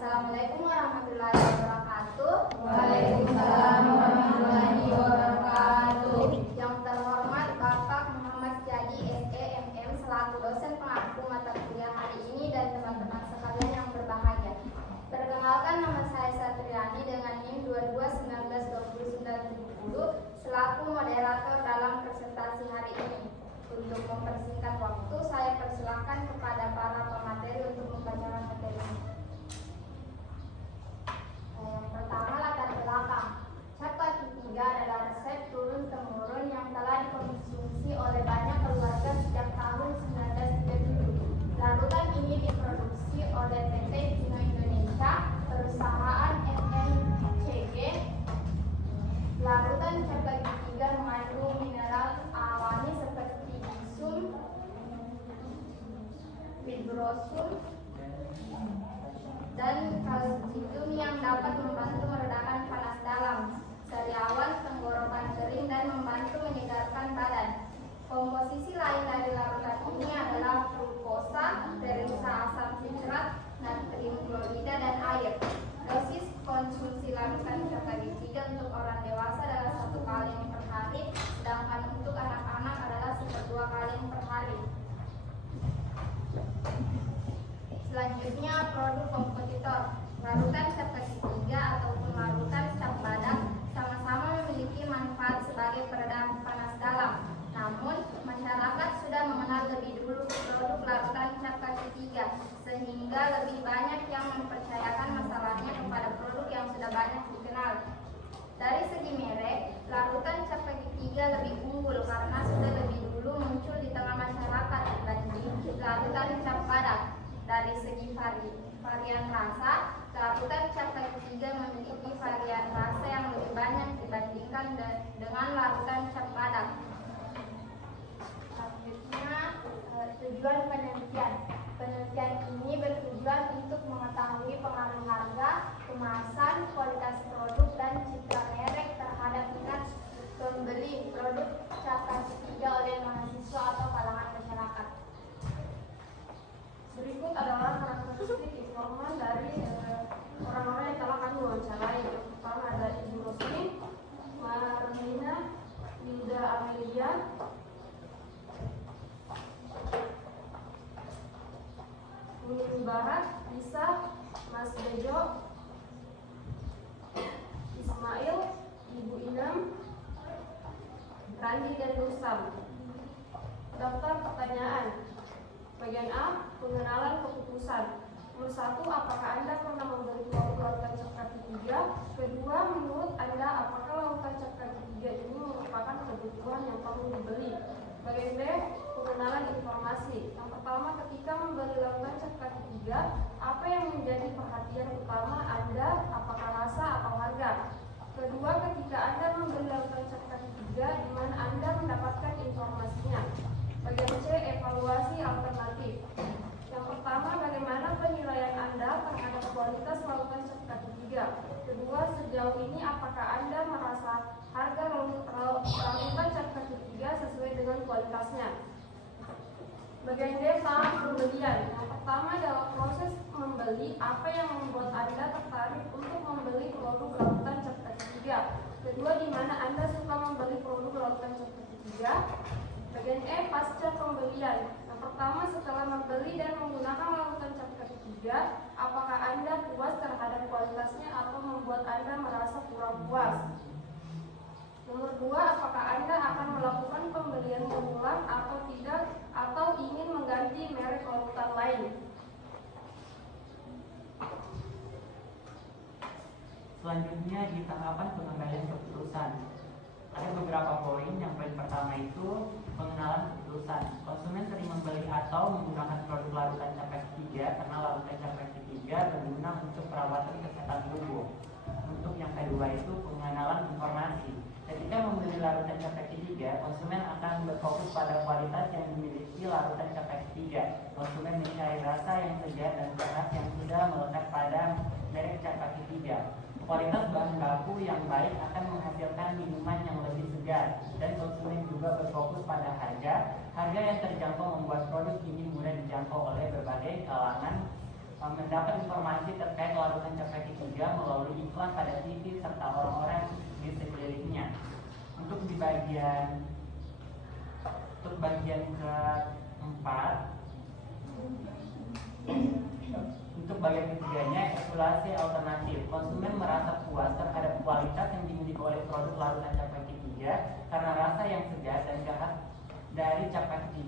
Assalamualaikum warahmatullahi wabarakatuh. Waalaikumsalam warahmatullahi wabarakatuh. Yang terhormat Bapak Muhammad Jadi SEMM selaku dosen pengampu mata kuliah hari ini dan teman-teman sekalian yang berbahagia. Perkenalkan, nama saya Satriani dengan NIM 22192970 selaku moderator dalam presentasi hari ini. Untuk mempersingkat waktu, saya persilahkan kepada para pemateri untuk membacakan materi ini. Yang pertama, latar belakang. Cap kaki 3 adalah resep turun-temurun yang telah dikonsumsi oleh banyak keluarga sejak tahun 1937. Larutan ini diproduksi oleh PT Cino Indonesia, perusahaan FMCG. Larutan cap kaki 3 mengandung mineral alami seperti bisum, fibrosum, dan kalsium yang dapat membantu meredakan panas dalam, sariawan, tenggorokan kering, dan membantu menyegarkan badan. Komposisi lain dari larutan ini adalah frukosa, periksa asam sitrat, natrium klorida, dan air. Dosis konsumsi larutan cap kaki 3 untuk orang dewasa adalah 1 kali per hari, sedangkan untuk anak-anak adalah 1/2 kali per hari. Selanjutnya, produk kompetitor. Larutan cap kaki 3 ataupun larutan cap badak sama-sama memiliki manfaat sebagai peredam panas dalam. Namun, masyarakat sudah mengenal lebih dulu produk larutan cap kaki 3, sehingga lebih banyak yang mempercayakan masalahnya kepada produk yang sudah banyak dikenal. Dari segi merek, larutan cap kaki 3 lebih unggul karena sudah lebih dulu muncul di tengah masyarakat dibanding larutan cap badak. Dari segi varian rasa, larutan cap kaki 3 memiliki varian rasa yang lebih banyak dibandingkan dengan larutan cap badak. Selanjutnya, tujuan penelitian. Penelitian ini bertujuan untuk mengetahui pengaruh harga, kemasan, kualitas produk, dan citra merek terhadap minat pembeli produk cap kaki 3 oleh mahasiswa atau kalangan masyarakat. Berikut adalah karakteristik informan dari orang-orang yang telah kami wawancarai. Yang pertama adalah Ibu Rosmin, Marlina, Linda Amelia, Munin Barat, Lisa, Mas Bejo, Ismail, Ibu Inam, Randi, dan Nusam. Daftar pertanyaan. Bagian A, pengenalan keputusan. Nomor 1, apakah Anda pernah membeli produk larutan cap kaki 3? Kedua, menurut Anda apakah larutan cap kaki 3 ini merupakan kebutuhan yang perlu dibeli? Bagian B, pengenalan informasi. Yang pertama, ketika membeli larutan cap kaki 3, apa yang menjadi perhatian utama Anda? Apakah rasa atau harga? Kedua, ketika Anda membeli larutan cap kaki 3, di mana Anda mendapatkan informasinya? Bagian C, evaluasi alternatif. Yang pertama, bagaimana penilaian Anda terhadap kualitas larutan cap kaki 3? Kedua, sejauh ini apakah Anda merasa harga larutan cap kaki 3 sesuai dengan kualitasnya? Bagian D, tahap pembelian. Yang pertama, dalam proses membeli, apa yang membuat Anda tertarik untuk membeli produk larutan cap kaki 3? Kedua, di mana Anda suka membeli produk larutan cap kaki 3? Bagian E, pasca pembelian. Yang pertama, setelah membeli dan menggunakan larutan cap kaki 3, apakah Anda puas terhadap kualitasnya atau membuat Anda merasa kurang puas? Nomor 2, apakah Anda akan melakukan pembelian berulang atau tidak, atau ingin mengganti merek larutan lain? Selanjutnya di tahapan pengambilan keputusan. Ada beberapa poin. Yang poin pertama itu pengenalan keputusan. Konsumen sering membeli atau menggunakan produk larutan cap kaki 3 karena larutan cap kaki 3 berguna untuk perawatan kesehatan tubuh. Untuk yang kedua itu pengenalan informasi. Ketika membeli larutan cap kaki 3, konsumen akan berfokus pada kualitas yang dimiliki larutan cap kaki 3. Konsumen mencari rasa yang segar dan sehat yang sudah melekat pada merek cap kaki 3. Kualitas bahan baku yang baik akan menghasilkan minuman yang lebih segar, dan konsumen juga berfokus pada harga yang terjangkau membuat produk ini mudah dijangkau oleh berbagai kalangan mendapat informasi terkait larutan CP3 melalui iklan pada TV serta orang-orang di sekelilingnya. Untuk bagian keempat, untuk bagian ketiganya, evaluasi alternatif. Konsumen merasa puas terhadap kualitas yang dimiliki oleh produk larutan CP3 karena rasa yang segar dan khas dari CP3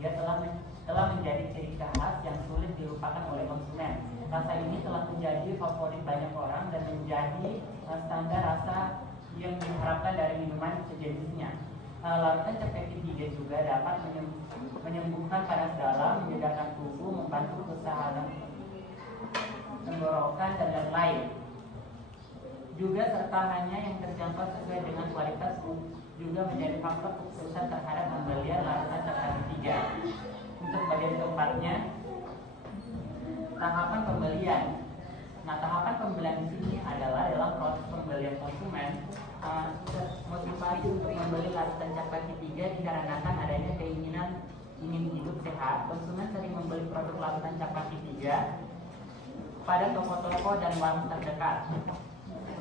telah menjadi ciri khas yang sulit dilupakan oleh konsumen. Rasa ini telah menjadi favorit banyak orang dan menjadi standar rasa yang diharapkan dari minuman sejenisnya. Larutan CP3 juga dapat menyembuhkan panas dalam, menyegarkan tubuh, membantu kesehatan tenggorokan, dan lain-lain. Juga serta hanya yang terjangkau sesuai dengan kualitas juga menjadi faktor keputusan terhadap pembelian larutan CP3. Untuk bagian keempatnya, tahapan pembelian. Nah, tahapan pembelian di sini adalah dalam proses pembelian konsumen. Motivasi untuk membeli larutan CP3 dikarenakan adanya keinginan ingin hidup sehat. Konsumen sering membeli produk larutan CP3 pada toko-toko dan warung terdekat.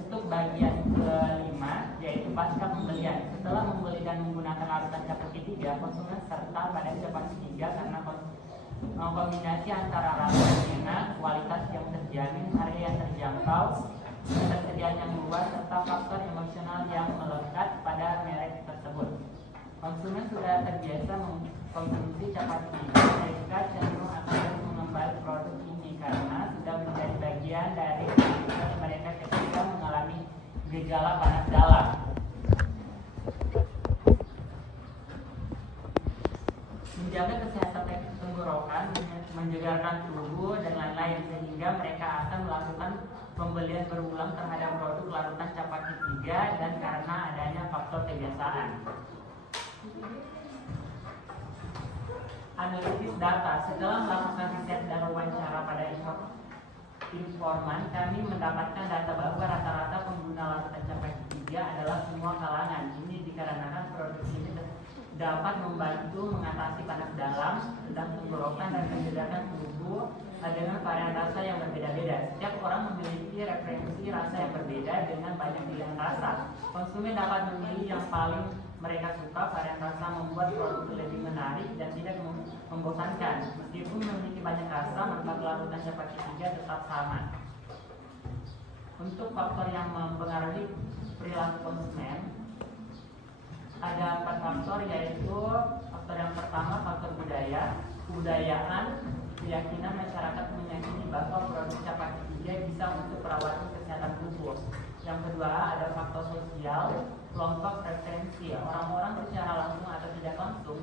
Untuk bagian kelima, yaitu pasca pembelian. Setelah membeli dan menggunakan larutan CP3, konsumen serta pada CP3 karena kombinasi antara rasa yang enak, kualitas yang terjamin, harga yang terjangkau, ketersediaan yang luas, serta faktor emosional yang melekat pada merek tersebut. Konsumen sudah terbiasa mengkonsumsi CP3, mereka cenderung akan mengembali produk ini karena sudah menjadi bagian dari kehidupan mereka ketika mengalami gejala panas dalam. Menjaga kesehatan tenggorokan, menyegarkan tubuh, dan lain-lain, sehingga mereka akan melakukan pembelian berulang terhadap produk larutan CP3 dan karena adanya faktor kebiasaan. Analisis data. Setelah melakukan riset dan wawancara pada informan, kami mendapatkan data bahwa rata-rata pengguna larutan CP3 adalah semua kalangan. Ini dikarenakan produk ini dapat membantu mengatasi panas dalam, sedang tenggorokan, dan menyegarkan tubuh dengan varian rasa yang berbeda-beda. Setiap orang memiliki referensi rasa yang berbeda dengan banyak pilihan rasa. Konsumen dapat memilih yang paling mereka suka. Varian rasa membuat produk lebih menarik dan tidak membosankan. Meskipun memiliki banyak rasa, manfaat larutan CP3 tetap sama. Untuk faktor yang mempengaruhi perilaku konsumen, ada 4 faktor, yaitu faktor yang pertama faktor kebudayaan, keyakinan masyarakat meyakini bahwa produk CP3 bisa untuk perawatan kesehatan tubuh. Yang kedua ada faktor sosial, kelompok preferensi. Orang-orang secara langsung atau tidak langsung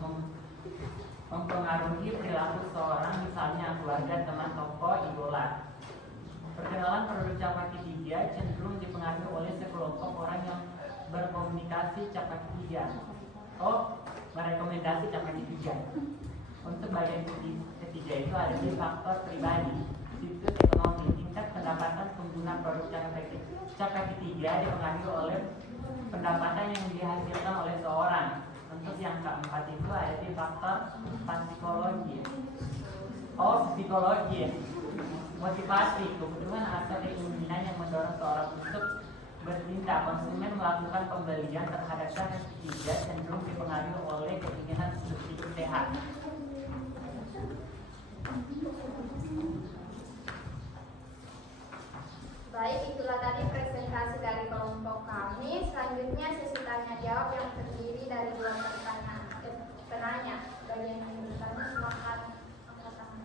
mempengaruhi perilaku seorang, misalnya keluarga, teman, tokoh, idola. Perkenalan produk CP3 cenderung dipengaruhi oleh sekelompok orang yang berkomunikasi CP3 merekomendasi CP3. Untuk bagian ketiga itu ada di faktor pribadi, situs ekonomi. Tingkat pendapatan pengguna produk CP3 dipengaruhi oleh pendapatan yang dihasilkan oleh seorang. Untuk yang keempat itu ada di faktor psikologi, motivasi, kebutuhan atau keinginan yang mendorong seorang untuk bertindak. Konsumen melakukan pembelian terhadap CP3 cenderung dipengaruhi oleh keinginan hidup sehat. Baik, itulah tadi presentasi dari kelompok kami. Selanjutnya sesi tanya jawab yang terdiri dari 2 penanya. Bagi yang ingin bertanya silakan angkat tangan.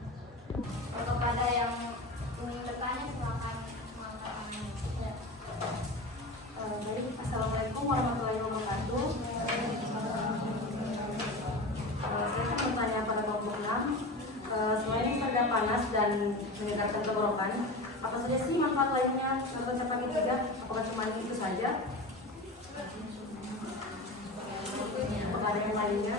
Kepada yang ingin bertanya silakan angkat tangan. Ya. Baik, Assalamualaikum warahmatullahi wabarakatuh. Saya akan bertanya pada kelompok 6. Selain harga panas dan menyegarkan tenggorokan, apa saja sih manfaat lainnya larutan CP3? Apakah cuma itu saja? Apakah ada yang lainnya?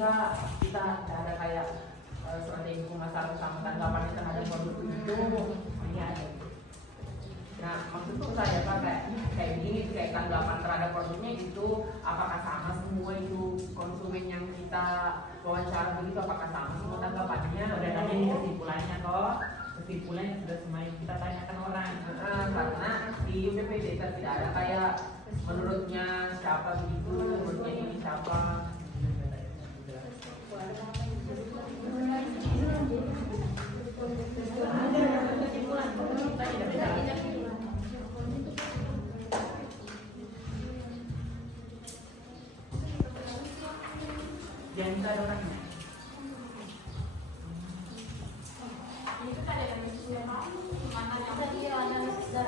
nggak kita ada kayak strategi pemasaran sama tanggapan terhadap produk itu ini ada. Nah maksudku saya Pak kayak begini kayak tanggapan terhadap produknya itu apakah sama semua itu konsumen yang kita wawancara begitu, apakah sama semua tanggapannya? Udah tadi ini kesimpulannya kok, kesimpulan yang sudah semuanya kita tanyakan orang. Karena di UPPD tidak ada kayak menurutnya siapa begitu, menurutnya ini siapa. Jangan kita ada orangnya. Itu tadi ada mesinnya kamu, mana yang Tadi ada data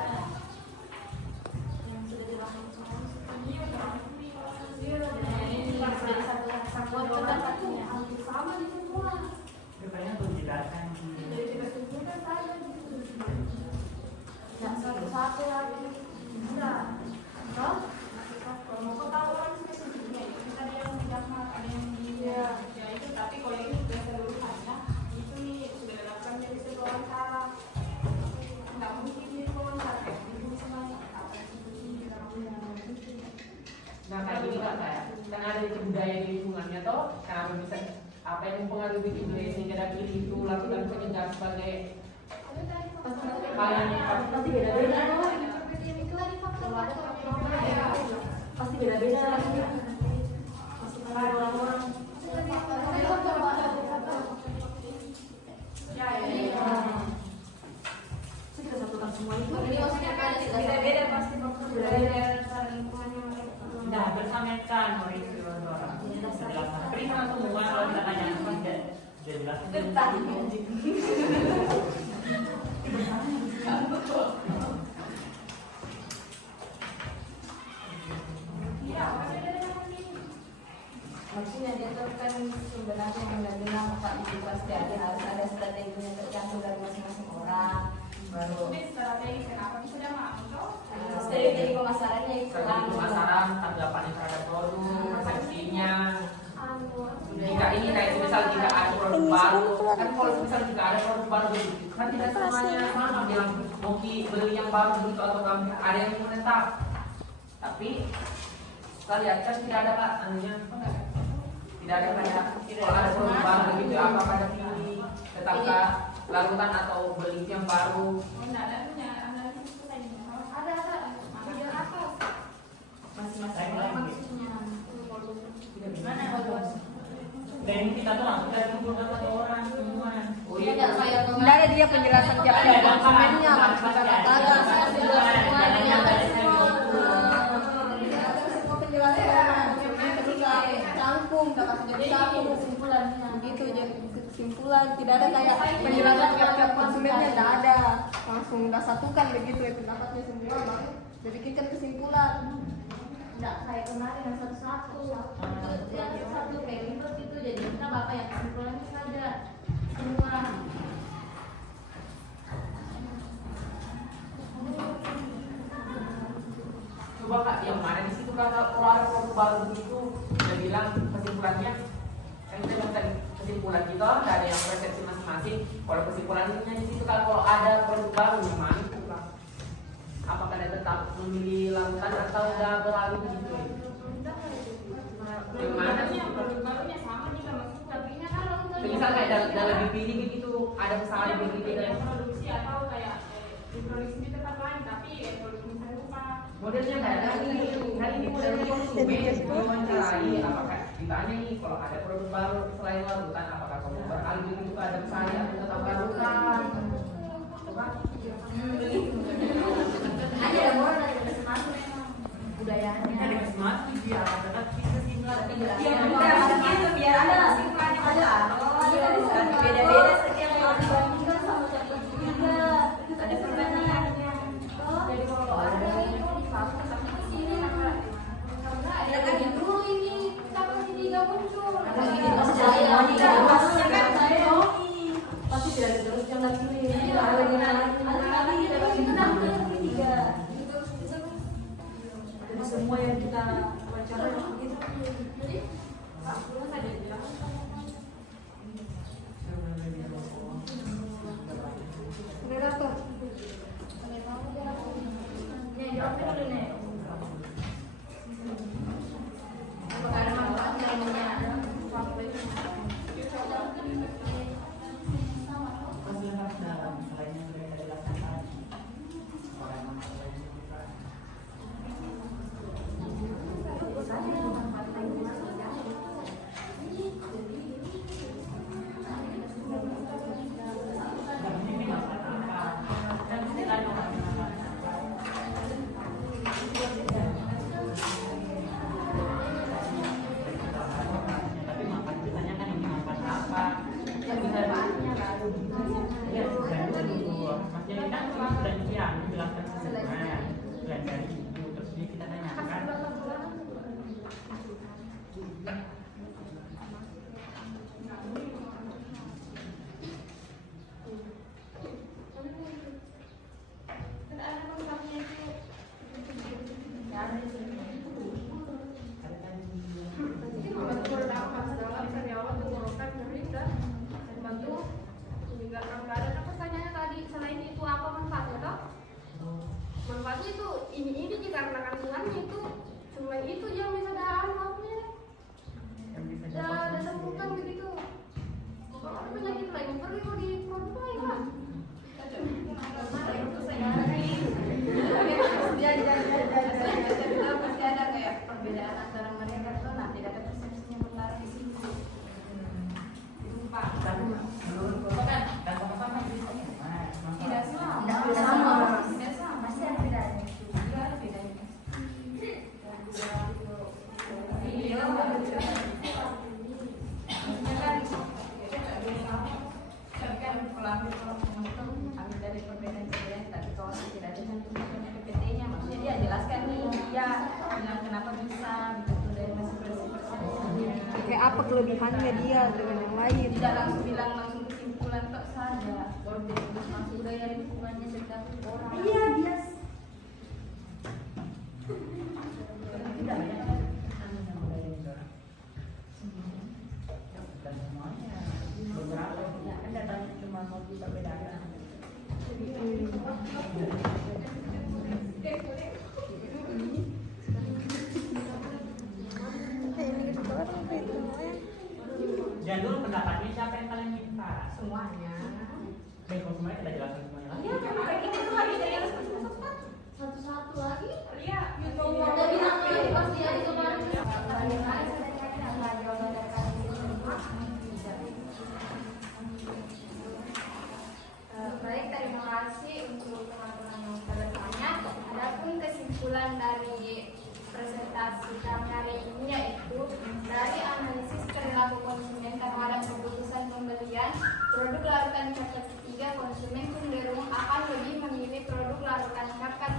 yang sudah dirangkum semua. Ini sudah disatukan satunya. hampir sama di semua. Rupanya tuh dijelaskan. Dari tiga sumber kan sama gitu. Yang satu-satu lagi. Enggak. Toh? Kalau mau kau tahu orang sih sebetulnya itu kita dia yang tidak ada yang di ya itu, tapi kalau ini sudah seluruhannya itu nih sudah dilakukan jadi sebuah wawancara. Enggak mungkin dia wawancara ini sama apa sih Nah kayak gini Kak, kan ada itu budaya di lingkungannya toh, kenapa bisa apa yang mempengaruhi itu sehingga dia pilih itu lakukan penyegar sebagai hal yang Pasti beda-beda loh. Pasti beda-beda lagi. Pasti ada orang-orang. ya ini Kita satukan semua itu. ini maksudnya kan beda-beda pasti budaya lingkungannya mereka. Nah, bersamaan Mauricio Dora. Penjelasan. Berikan semua kalau kita tanya tidak jelas. Iya, apa beda dengan ini? Maksudnya dia tuh kan sebenarnya yang bilang Pak itu pasti harus ada strateginya tergantung dari masing-masing orang. Baru Ini strategi kenapa bisa dia masuk? jadi pemasarannya itu kan. pemasaran, tanggapannya terhadap produk, persepsinya. Anu, Jika ini kayak misal jika ada produk baru, kan kalau misal jika ada produk baru begitu, kan tidak semuanya sama bilang mau beli yang baru begitu atau nggak, ada yang menetap. Tapi kita lihat kan tidak ada Kak, anunya tidak ada kayak kalau ada produk baru begitu apa pada pilih tetapkah larutan atau beli yang baru. enggak ada analisis itu tadi. Ada. Video apa? Masing-masing orang maksudnya. Gimana? Dan ini kita tuh langsung dari kumpulkan satu orang semua. Oh iya, Tidak ada dia penjelasan tiap konsumennya, kata-kata semuanya. Semua penjelasan. Ketika cangkum, dapat jadi satu kesimpulannya. Gitu jadi kesimpulan. Tidak ada kayak penjelasan tiap konsumennya, tidak ada. Langsung udah satukan begitu ya pendapatnya semua, baru dibikinkan kesimpulan. Enggak kayak kemarin yang satu-satu. Itu yang satu kayak ribet gitu. Jadi kita bapak yang kesimpulannya saja semua. coba Kak yang mana di situ kalau ada produk baru begitu, dia bilang kesimpulannya, kan kita bilang tadi kesimpulan kita dari yang persepsi masing-masing. Kalau kesimpulannya di situ kalau ada produk baru yang mana itu Kak? Apakah dia tetap memilih larutan atau udah beralih begitu? Yang mana sih? Baru-barunya sama nih kan maksud tapi kalau Misal kayak dalam dipilih begitu, ada kesalahan begitu kayak kan? produksi atau kayak produksi tetap lain tapi produksi misalnya lupa. Modelnya kayak ini modelnya konsumen mewawancarai apakah ditanya nih kalau ada produk baru selain larutan apakah kamu beralih begitu ke ada saya atau tetap larutan? Coba. Ada yang mau dari masing-masing memang budayanya. Kita ada kesempatan dia tetap kita tinggal. Biar ada kesimpulannya ada. Beda-beda setiap orang dibandingkan sama setiap ketiga. Ada perbedaannya. Jadi kalau ada itu dipaksa sampai ke sini karena ada yang dulu ini kita masih tidak muncul. Maksudnya kan pasti tidak diteruskan lagi. Ada ketiga. Jadi semua yang kita wawancara begitu. Udah dapat. Nih, jawabnya dulu nih. Apakah ada manfaat lainnya? Fasilitas dalam selain yang sudah kita jelaskan tadi. Apakah ada manfaat lainnya? Tapi makan biasanya kan ini makan apa? Kan bisa ya dan dulu Mas Jadi kan sudah dijelaskan sebelumnya dan dari itu terus ini kita tanyakan. Membantu berdampak dalam senyawa tenggorokan kering dan membantu meninggalkan badan. Apa pertanyaannya tadi? Selain itu apa manfaatnya toh? Manfaatnya itu ini jika karena kandungannya itu cuma itu yang bisa dalamnya. Yang bisa Dah sembuhkan begitu. Kalau ada penyakit lain perlu kok di produk lain lah. Pasti ada kayak perbedaan antara mereka tuh, nah tidak ada persepsinya bertaruh di sini. Lupa. Menurut Bapak kan dan Bapak sama ceritanya Tidak sama. Tidak sama. Tidak sama. Pasti ada bedanya. Juga ada bedanya. Iya. Kan kalau ambil ambil dari perbedaan-perbedaan, tapi kalau tidak ada cantumnya PPT-nya, maksudnya dia jelaskan nih, ya bilang kenapa bisa begitu dari masing persepsinya. Kayak apa kelebihannya dia dengan yang lain? Tidak langsung bilang langsung kesimpulan tok saja. Baru dia masuk budaya lingkungannya sedang orang. Iya, bias. Tidak ya. dan semuanya beberapa Ya, kan datanya cuma mau diperbedakan. dan dulu pendapatnya siapa yang kalian minta Semuanya. baik kalau semuanya kita jelaskan semuanya lagi Iya, kan kayak kita tuh lagi dari satu-satu lagi. Iya. Ada bilang pasti ada kemarin. Bagaimana caranya nggak jawaban dari kami baik, terima kasih untuk teman-teman yang sudah bertanya. Adapun kesimpulan dari presentasi kami hari ini yaitu dari analisis perilaku konsumen terhadap keputusan pembelian produk larutan coklat ketiga, konsumen cenderung akan lebih memilih produk larutan coklat